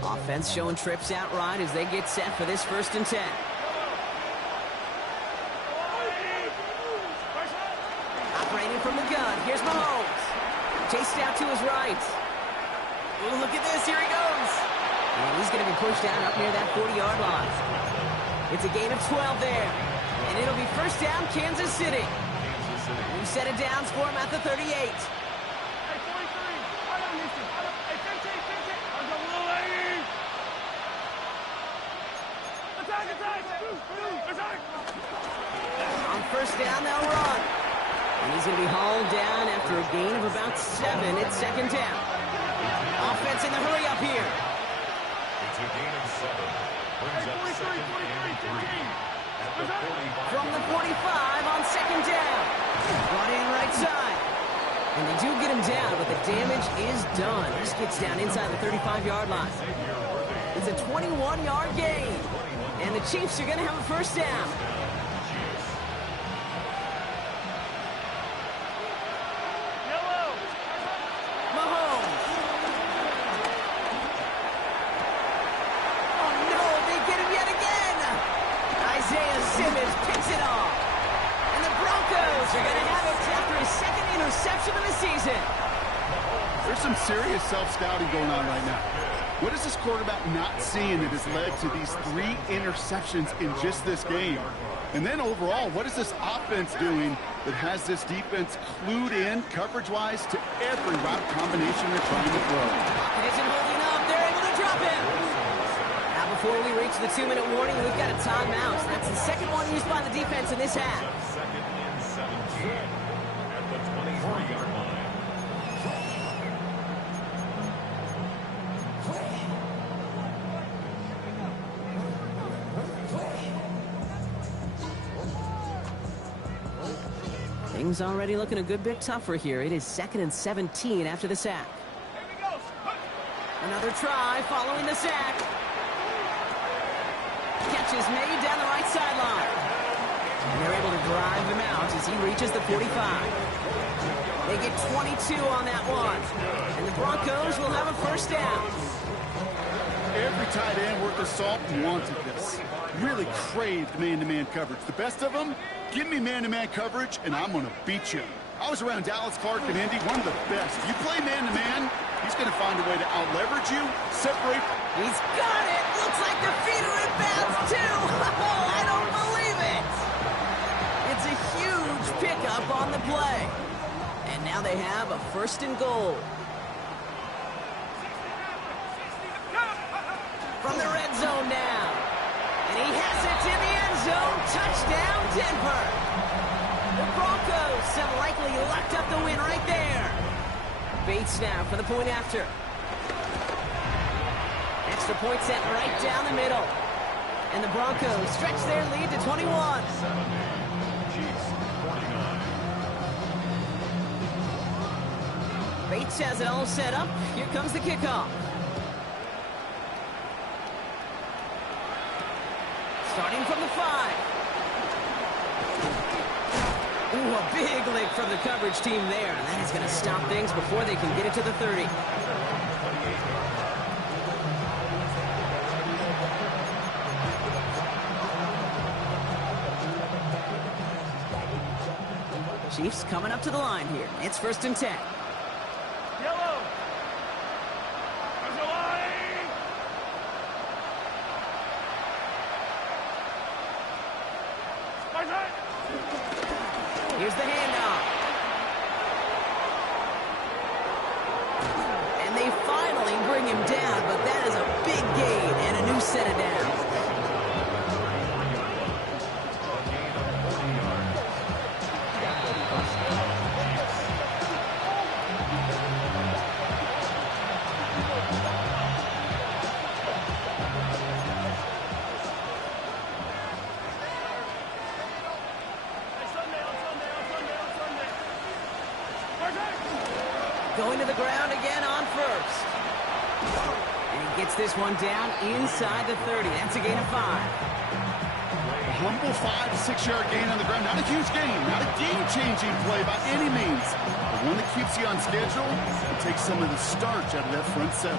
Offense showing trips out right as they get set for this 1st and 10. Operating from the gun, here's Mahomes. Chased out to his right. Ooh, look at this, here he goes. And he's going to be pushed down up near that 40-yard line. It's a gain of 12 there. And it'll be 1st down, Kansas City. New set of downs for him at the 38. Hey, 43. I don't need to. Hey, 15. I'm going to lane. Attack. Attack. On 1st down, they'll run. And he's going to be hauled down after a gain of about 7 at 2nd down. Offense in the hurry up here. It's a gain of 7. Brings up 2nd and 3. At the 45. From the 45 on 2nd down. Brought in right side. And they do get him down, but the damage is done. This gets down inside the 35-yard line. It's a 21-yard gain. And the Chiefs are going to have a 1st down. Mahomes. Oh, no, they get him yet again. Isaiah Simmons picks it off. And the Broncos are going to have it after his 2nd interception of the season. There's some serious self-scouting going on right now. What is this quarterback not seeing that has led to these 3 interceptions in just this game? And then overall, what is this offense doing that has this defense clued in coverage-wise to every route combination they're trying to throw? Pocket isn't holding up. They're able to drop him. Now before we reach the 2-minute warning, we've got a timeout. That's the 2nd one used by the defense in this half. 2nd and 17 at the 23-yard line. Things already looking a good bit tougher here. It is 2nd and 17 after the sack. Here we go. Another try following the sack. Catch is made down the right sideline. And they're able to drive him out as he reaches the 45. They get 22 on that one. And the Broncos will have a 1st down. Every tight end worth his salt wanted this. Really craved man-to-man coverage. The best of them, give me man-to-man coverage, and I'm going to beat you. I was around Dallas Clark and Indy, one of the best. You play man-to-man, he's going to find a way to out-leverage you, separate. He's got it. Looks like the feet are in bounds, too. Oh, I don't believe it. It's a huge pickup on the play. And now they have a 1st and goal. From the red zone now. And he has it in the end zone. Touchdown, Denver. The Broncos have likely locked up the win right there. Bates now for the point after. Extra point set right down the middle. And the Broncos stretch their lead to 21. 70. Chiefs 49. Bates has it all set up. Here comes the kickoff. Starting from the 5. Ooh, a big lick from the coverage team there. And that is going to stop things before they can get it to the 30. Chiefs coming up to the line here. It's 1st and 10. Yellow. There's a line. Spice it. Here's the handoff. And they finally bring him down, but that is a big gain and a new set of downs. Going to the ground again on 1st. And he gets this one down inside the 30. That's a gain of 5. A humble 5 to 6 yard gain on the ground. Not a huge gain, not a game-changing play by any means. But one that keeps you on schedule and takes some of the starch out of that front 7.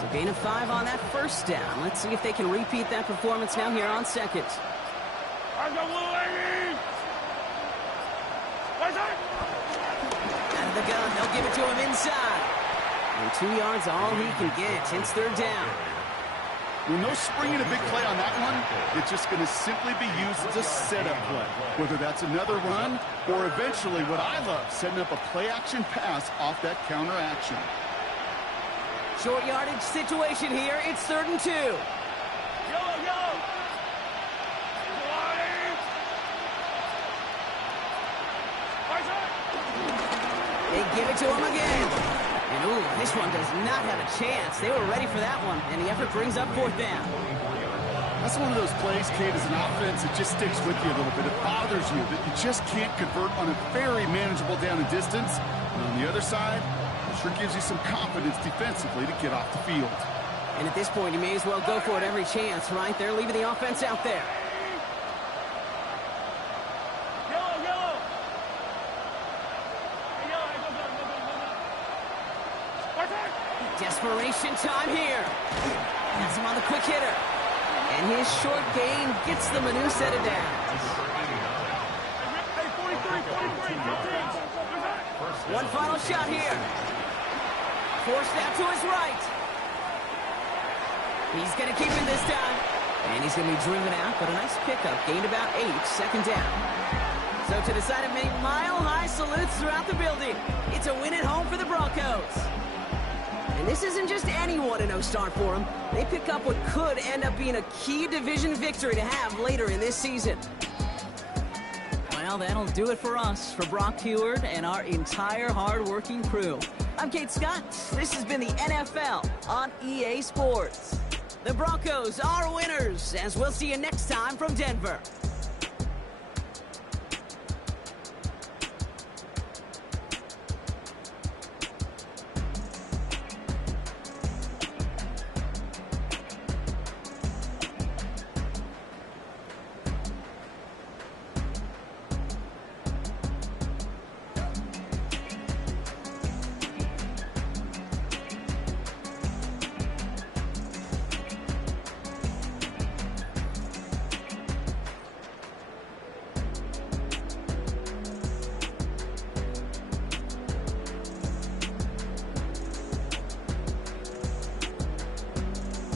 So gain of 5 on that 1st down. Let's see if they can repeat that performance now here on 2nd. Out of the gun, they'll give it to him inside. And 2 yards, all he can get. It's 3rd down. With no springing a big play on that one, it's just going to simply be used as a setup play. Whether that's another run or eventually what I love, setting up a play-action pass off that counter action. Short yardage situation here. It's 3rd and 2. Yellow. They give it to him again. And, ooh, this one does not have a chance. They were ready for that one, and the effort brings up 4th down. That's one of those plays, Kate, as an offense, it just sticks with you a little bit. It bothers you that you just can't convert on a very manageable down and distance. And on the other side, it sure gives you some confidence defensively to get off the field. And at this point, you may as well go for it every chance, right? They're leaving the offense out there. Desperation time here. Has him on the quick hitter. And his short gain gets them a new set of downs. One final shot here. Forced out to his right. He's going to keep it this time. And he's going to be driven out, but a nice pickup. Gained about 8, 2nd down. So to the side of many mile-high salutes throughout the building. It's a win at home for the Broncos. And this isn't just any 1-0 start for them. They pick up what could end up being a key division victory to have later in this season. Well, that'll do it for us, for Brock Huard and our entire hard-working crew. I'm Kate Scott. This has been the NFL on EA Sports. The Broncos are winners, as we'll see you next time from Denver.